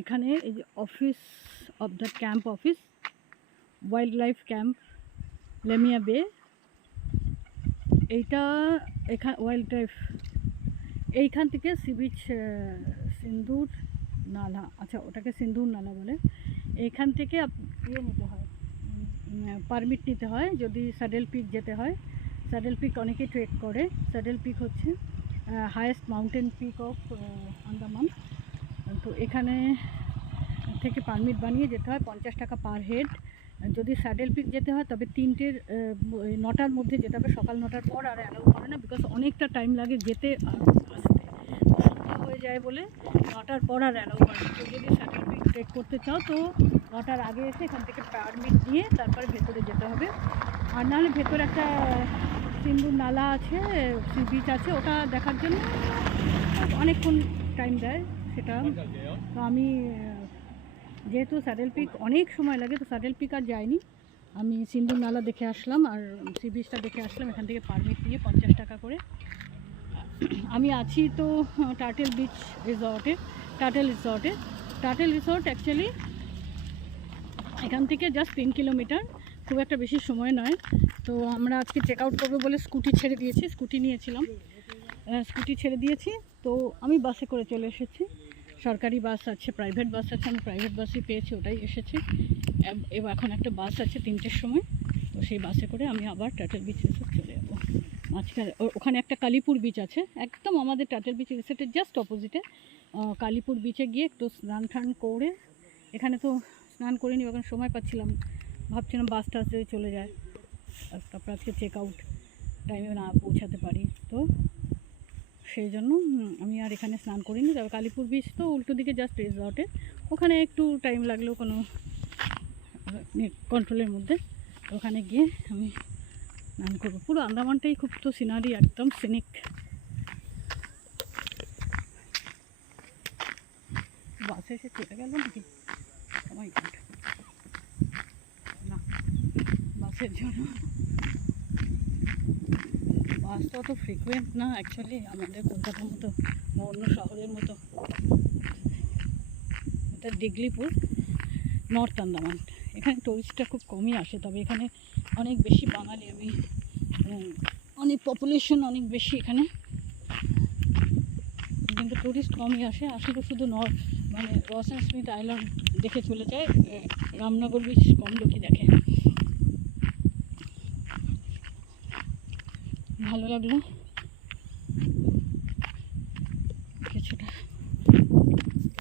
এখানে এই যে office of the camp office, wildlife camp Lamia Bay, এইটা এখানে ওয়াইল্ড লাইফ। এইখান থেকে সি বিচ সিন্দুর নালা, আচ্ছা ওটাকে সিন্দুর নালা বলে। এইখান থেকে ইয়ে নিতে হয়, পারমিট নিতে হয় যদি স্যাডেল পিক যেতে হয়। স্যাডেল পিক অনেকে ট্রেক করে। স্যাডেল পিক হচ্ছে highest mountain peak of Andaman. তো এখানে থেকে পারমিট বানিয়ে যেতে হয়, 50 টাকা পার হেড। যদি স্যাডেল পিক যেতে হয় তবে 9টার মধ্যে যেতে হবে, সকাল 9টার পর আর অ্যালাউ করে না, বিকজ অনেকটা টাইম লাগে যেতে আর আসতে, সন্ধ্যা হয়ে যায় বলে 9টার পর আর অ্যালাউ করে না। তো যদি স্যাডেল পিক ট্রেক করতে চাও তো 9টার আগে এসে এখান থেকে পারমিট নিয়ে তারপরে ভেতরে যেতে হবে। আর নাহলে ভেতরে একটা সিন্দুর নালা আছে, সি বিচ আছে, ওটা দেখার জন্য অনেকক্ষণ টাইম দেয় সেটা। তো আমি যেহেতু স্যাডেল পিক অনেক সময় লাগে তো স্যাডেল পিক আর যাইনি, আমি সিন্দুর নালা দেখে আসলাম আর সি বিচটা দেখে আসলাম। এখান থেকে পারমিট নিয়ে 50 টাকা করে। আমি আছি তো টার্টেল বিচ রিসর্টে, টার্টেল রিসর্ট অ্যাকচুয়ালি এখান থেকে জাস্ট 3 কিলোমিটার, খুব একটা বেশি সময় নয়। তো আমরা আজকে চেক আউট করবো বলে স্কুটি ছেড়ে দিয়েছি, স্কুটি ছেড়ে দিয়েছি। তো আমি বাসে করে চলে এসেছি, সরকারি বাস আছে, প্রাইভেট বাস আছে, আমি প্রাইভেট বাসই পেয়েছি, ওটাই এসেছি। এবার এখন একটা বাস আছে 3টের সময়, তো সেই বাসে করে আমি আবার টার্টেল বিচ রিসোর্ট চলে যাবো। মাঝখানে ওখানে একটা কালীপুর বিচ আছে, একদম আমাদের টার্টেল বিচ রিসোর্টের জাস্ট অপোজিটে। কালীপুর বিচে গিয়ে একটু স্নান টান করে, এখানে তো স্নান করিনি, ওখানে সময় পাচ্ছিলাম, ভাবছিলাম বাস টাস যদি চলে যায়, তারপর আজকে চেক আউট টাইমে না পৌঁছাতে পারি, তো সেই জন্য আমি আর এখানে স্নান করিনি। তবে কালীপুর বিচ তো উল্টো দিকে জাস্ট রিসর্টে, ওখানে একটু টাইম লাগলেও কোনো কন্ট্রোলের মধ্যে। ওখানে গিয়ে আমি স্নান করবো। পুরো আন্দামানটাই খুব তো সিনারি, একদম সিনিক। বাসে এসে চলে গেল নাকি সময় না, বাসের জন্য বাসটা অত ফ্রিকুয়েন্ট না অ্যাকচুয়ালি আমাদের কলকাতার মতো বা অন্য শহরের মতো। এটা দিগলিপুর, নর্থ আন্দামান। এখানে টুরিস্টটা খুব কমই আসে, তবে এখানে অনেক বেশি বাঙালি, আমি অনেক পপুলেশন অনেক বেশি এখানে, কিন্তু টুরিস্ট কমই আসে। আসলে শুধু মানে রস অ্যান্ড স্মিথ আইল্যান্ড দেখে চলে যায়, রামনগর বিচ কম লোকই দেখে। ভালো লাগলো।